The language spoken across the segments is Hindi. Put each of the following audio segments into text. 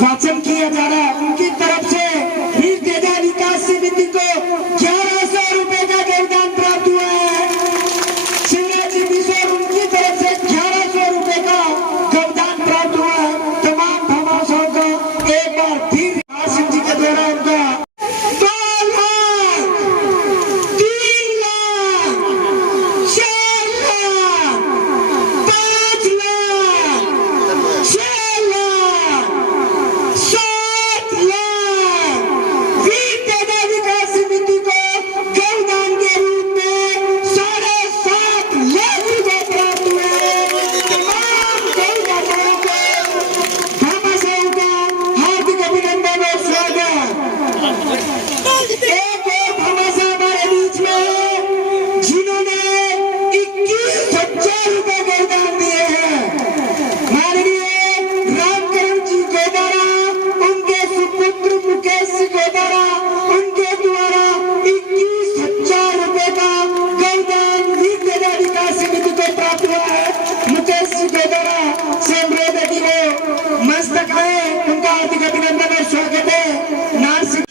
वाचन किया जा रहा है। उनकी तरफ से वीर तेजा विकास समिति को 1100 रुपए का योगदान प्राप्त हुआ है। शिवराज जी किशोर उनकी तरफ से 1100 रुपए का योगदान प्राप्त हुआ है। तमाम भामाशाहों को एक बार फिर सिंह जी के द्वारा उनका 2 लाख, 3 लाख, 4 लाख, 5 लाख, 6 लाख, 7 लाख वीर तेजा विकास समिति को योगदान के रूप में 7.5 लाख रुपए प्राप्त हुए हैं। तमाम गौदाताओं को भामाशाहों का हार्दिक अभिनंदन और स्वागत। एक और भामाशाह हमारे बीच में है जिन्होंने 21,000 रुपए योगदान दिए हैं। माननीय रामकरण जी गोदारा, उनके सुपुत्र मुकेश जी गोदारा, उनके द्वारा 21,000 रुपए का योगदान वीर तेजा विकास समिति को प्राप्त हुआ है। मुकेश जी गोदारा से अनुरोध है कि वो मस्तक आए, उनका हार्दिक अभिनंदन और स्वागत है। नारसिंह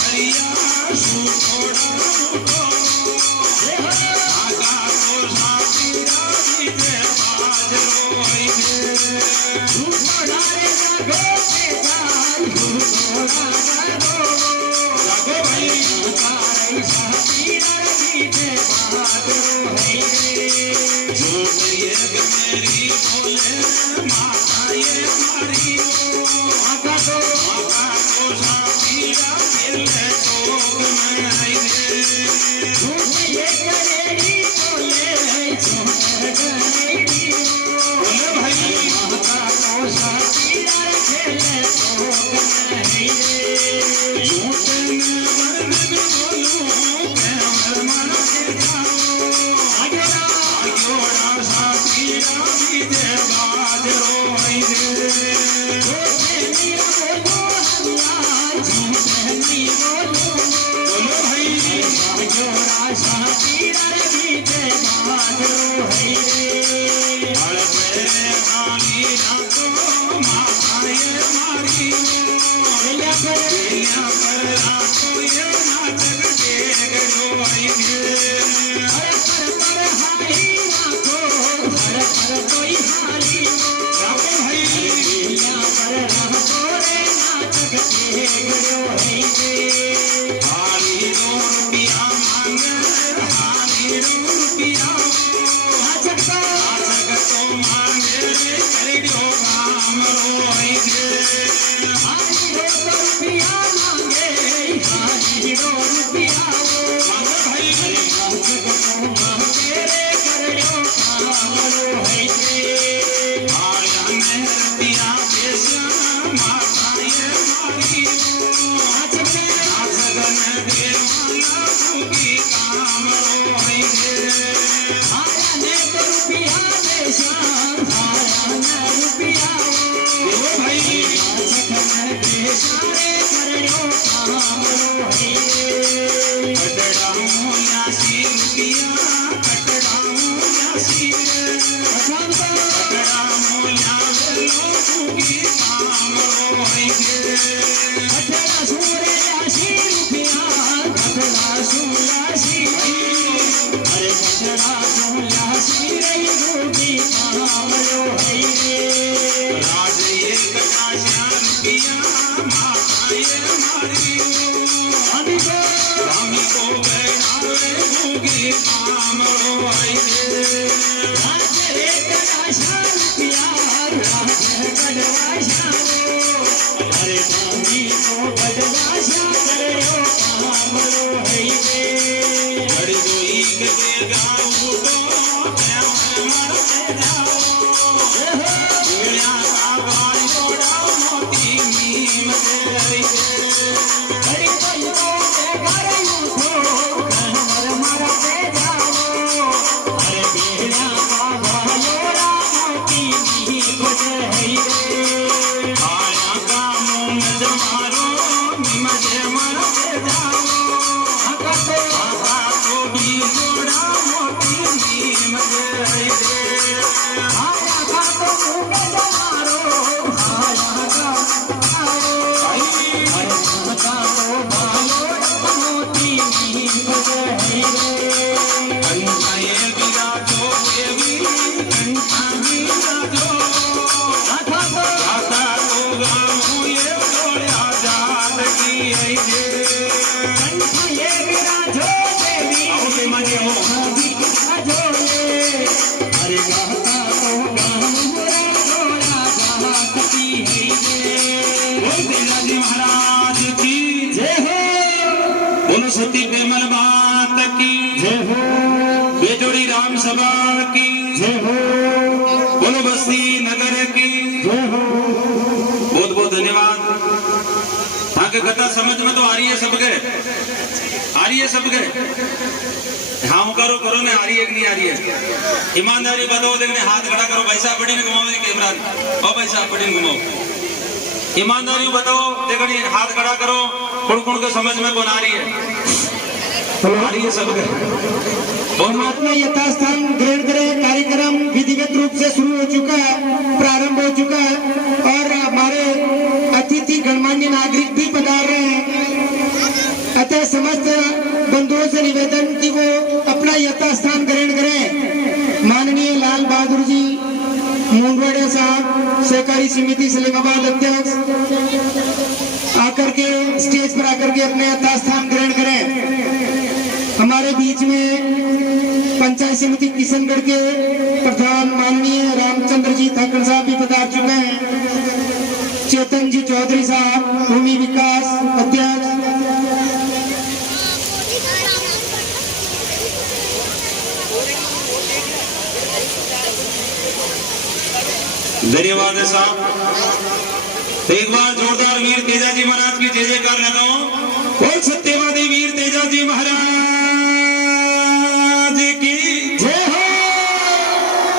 हरिया सती प्रेमल मात की जय हो, बेजोड़ी राम सभा की जय हो, बोलो बस्ती नगर की जय हो। बहुत बहुत धन्यवाद। आगे कथा समझ में तो आ रही है सबके, आ रही है सबके? हाँ करो करो ने, आ रही है कि नहीं आ रही है? ईमानदारी बताओ, देखने हाथ खड़ा करो। पैसा पड़ी ने घुमाओ कैमरा, और पैसा पड़ी ने घुमाओ। ईमानदारी बताओ, देखनी हाथ खड़ा करो। कुण कुण के समझ में कौन आ रही है? आ रही है सबके। परमात्मा यथास्थान ग्रहण करें। कार्यक्रम विधिवत रूप से शुरू हो चुका है, प्रारंभ हो चुका है, और हमारे अतिथि गणमान्य नागरिक भी पधार रहे हैं। अतः समस्त बंधुओं से निवेदन कि वो अपना यथास्थान ग्रहण करें। माननीय लाल बहादुर जी मुंडवाड़े साहब, सहकारी समिति सलीमाबाद अध्यक्ष, आकर के स्टेज पर आकर के अपने यथास्थान ग्रहण करें। हमारे बीच में पंचायत समिति किशनगढ़ के प्रधान माननीय रामचंद्र जी ठाकुर साहब भी पधार चुके हैं। चेतन जी चौधरी साहब, भूमि विकास अध्यक्ष, धन्यवाद है साहब। एक बार जोरदार वीर तेजाजी महाराज की जय जयकार लगाओ। बोल सत्यवादी वीर तेजाजी महाराज की जय हो।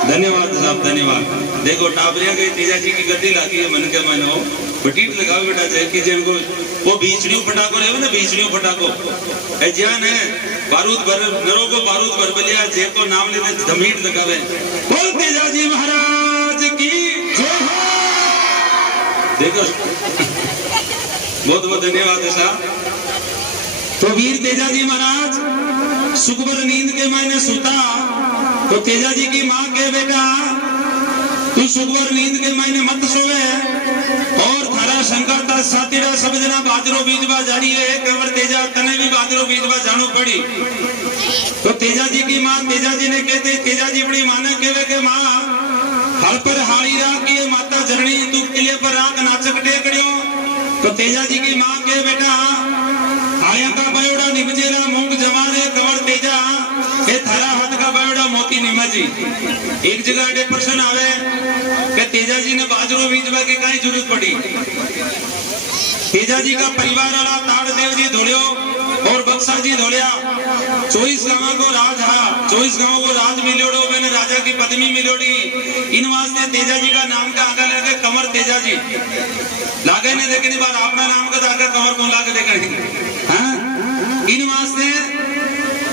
धन्यवाद साहब, धन्यवाद। देखो टाबरिया गई तेजाजी की गद्दी लागी है, मन के मानो बटीट लगाओ बेटा जय की जय को। वो बीचड़ियों फटाको रहे ना, बीचड़ियों फटाको ए जान है बारूद भर नरो को बारूद भर बलिया जय को नाम लेते धमीट लगावे। बोल तेजाजी महाराज की जय हो। देखो बहुत बहुत धन्यवाद है साहब। तो वीर तेजाजी महाराज सुखबर नींद के मैंने सुता, तो तेजाजी की माँ के बेटा तू सुखबर नींद के मैंने मत सोवे, और थारा शंकर ता सातीड़ा सब जना बाजरो बीजवा जारी है। केवल तेजा तने भी बाजरो बीजवा जानो पड़ी। तो तेजाजी की माँ तेजाजी ने कहते, तेजाजी अपनी माँ ने कहवे के माँ हल पर हाड़ी राख की माता झरणी तू किले पर राख नाचक टेकड़ियो। तो तेजाजी की माँ के बेटा आया का बयोड़ा निमजेला मूंग जमा दे कवर तेजा ए थारा हाथ का बयोड़ा मोती निमजी। एक जगह अड़े प्रश्न आवे कि तेजाजी ने बाजरो बीजवा के काई जरूरत पड़ी। तेजाजी का परिवार वाला ताड़ देव जी धोलियो और बक्सर जी धोलिया 24 गांव को राज हा 24 गांव को राज मिलोड़ो मैंने राजा की पदवी मिलोड़ी इन वास्ते तेजा जी का नाम का आगे लगे कमर तेजा जी लागे ने देखने बार अपना नाम का आगे कमर कौन लागे देखे हाँ इन वास्ते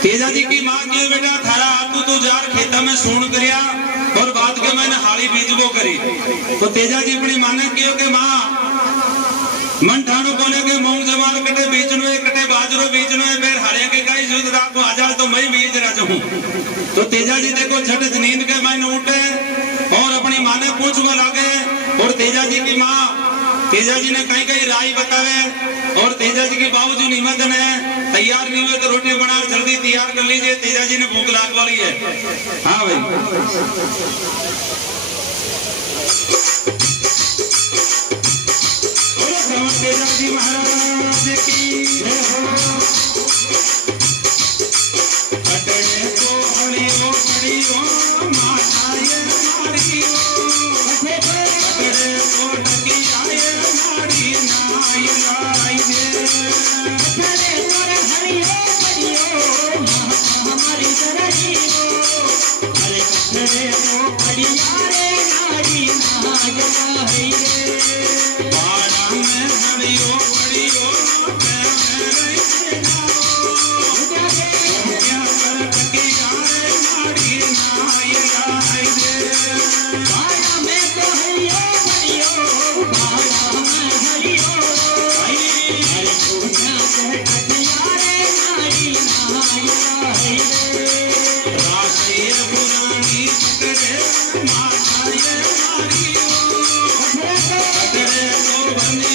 तेजा जी की माँ क्यों बेटा थारा हाथू तो जार खेता में सोन करिया और बात के मैंने हाली बीजबो करी तो तेजा जी अपनी माने क्यों के माँ मन ठाणो कोने के मूंग जमाल कटे बीजनो है कटे बाजरो बीजनो है फिर हरे के गाय जुद रात को आजा तो मैं बीज रहा हूं तो तेजा जी देखो झट नींद के मैंने उठे और अपनी माँ ने पूछवा लागे और तेजा जी की माँ तेजा जी ने कहीं कहीं राय बतावे और तेजा जी के बावजूद निमंत्रण है तैयार नहीं हुए तो रोटी बना जल्दी तैयार कर लीजिए तेजा जी ने भूख लाग वाली है हाँ भाई तेजा जी महाराज की कटड़े को हड़ियो हड़ियो माताए मारियो कटड़े को ढकी आए नाड़ी नाई लाई दे कटड़े को हड़ियो हड़ियो माता हमारी तरहियो अरे कटड़े को हड़िया रे नाड़ी नाई लाई दे में हड़ियो हड़ियो मेरे से जाओ क्या कर के यारे नाड़ी नाई लाई दे बाड़ा में तो हड़ियो हड़ियो बाड़ा में हड़ियो अरे क्या कर के यारे नाड़ी नाई लाई दे राशि पुरानी पकड़े माताए मारियो पकड़े तो बंदी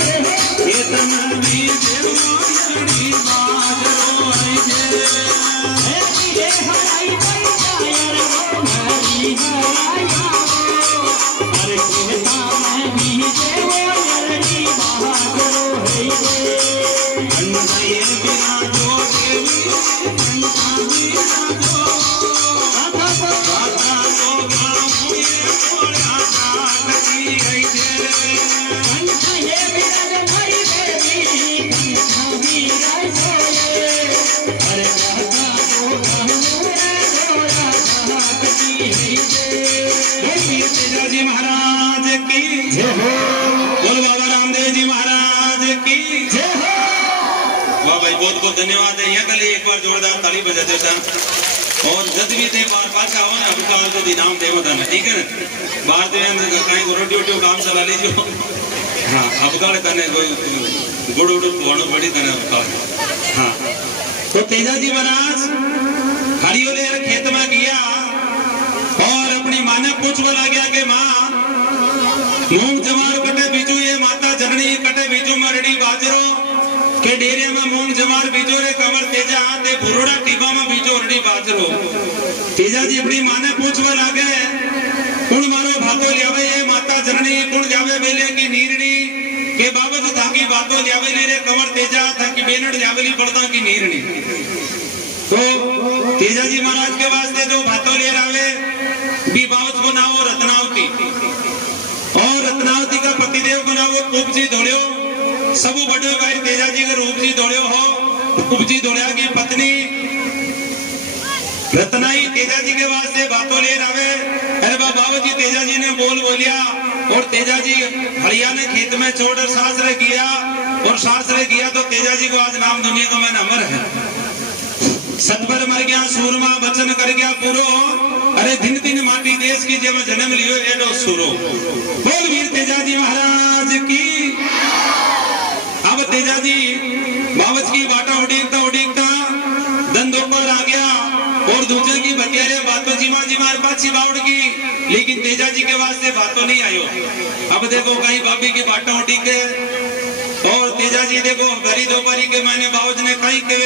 खेत में बीजे मोरड़ी बाजरो आई जे धीरे हराई पैसा यार मोरी हराया अरे खेता में बीजे मोरड़ी बाजरो है अंधये बिना जो देवी अंधा बिना जो आता तो गाँव ये मोरा काटी आई जे कंठये बिराज भई देवी कंठी राजोले अरे कहता तो कहूरा गोरा कहती है बोलिए तेजा जी महाराज की जय हो बोल बाबा रामदेव जी महाराज की जय हो वाह भाई बहुत बहुत धन्यवाद है यहाँ के लिए एक बार जोरदार ताली बजाते था और जब भी थे बार पाछा हो ना अब का जो इनाम देवो था ना ठीक है ना बाहर तो कहीं को रोटी वोटी काम चला लीजिए हाँ अब का तने गुड़ उड़ वाणु बड़ी तने हाँ तो तेजा जी महाराज हरियो ले खेत में गया और अपनी माँ ने पूछवा लग गया कि माँ मूंग जमार कटे बीजू ये माता जननी कटे बीजू मरड़ी बाजरो के डेरे में मूंग जमार बीजो रे कमर तेजा ते भुरोड़ा टीबा में बीजो रड़ी बाजरो तेजा जी अपनी माँ ने पूछवा लागे कुण मारो भातो ल्यावे ये माता जननी कुण जावे बेले की नीरणी के बाबत थाकी बातो ल्यावे रे कमर तेजा थाकी बेनड़ ल्यावेली पड़ता की नीरणी तो तेजा जी महाराज के वास्ते जो भातो ले आवे बी बाबत को नाम रत्नावती और रत्नावती का पतिदेव को नाम उपजी धोड़ियो सबू बड़े भाई तेजा जी का रूप जी दौड़े हो उपजी दौड़िया की पत्नी रत्नाई तेजा जी के वास्ते बातों ले रहे अरे बाबा जी तेजा जी ने बोल बोलिया और तेजा जी हरिया ने खेत में छोड़ शास्त्र किया और शास्त्र किया तो तेजा जी को आज नाम दुनिया का मैंने अमर है सतबर मर गया सूरमा बचन कर गया पूरो अरे दिन दिन माटी देश की जब जन्म लियो एडो सुरो बोल वीर तेजा जी महाराज की अब तेजा जी बावच की बाटा उड़ीकता धंधों पर आ गया और दूसरे की बतियारे बातों जी मार पाछी बाउड़ की लेकिन तेजा जी के वास्ते बातों नहीं आयो अब देखो कहीं बाबी की बाटा उड़ी के और तेजा जी देखो गरी दोपहरी के मैंने बावज ने कहीं के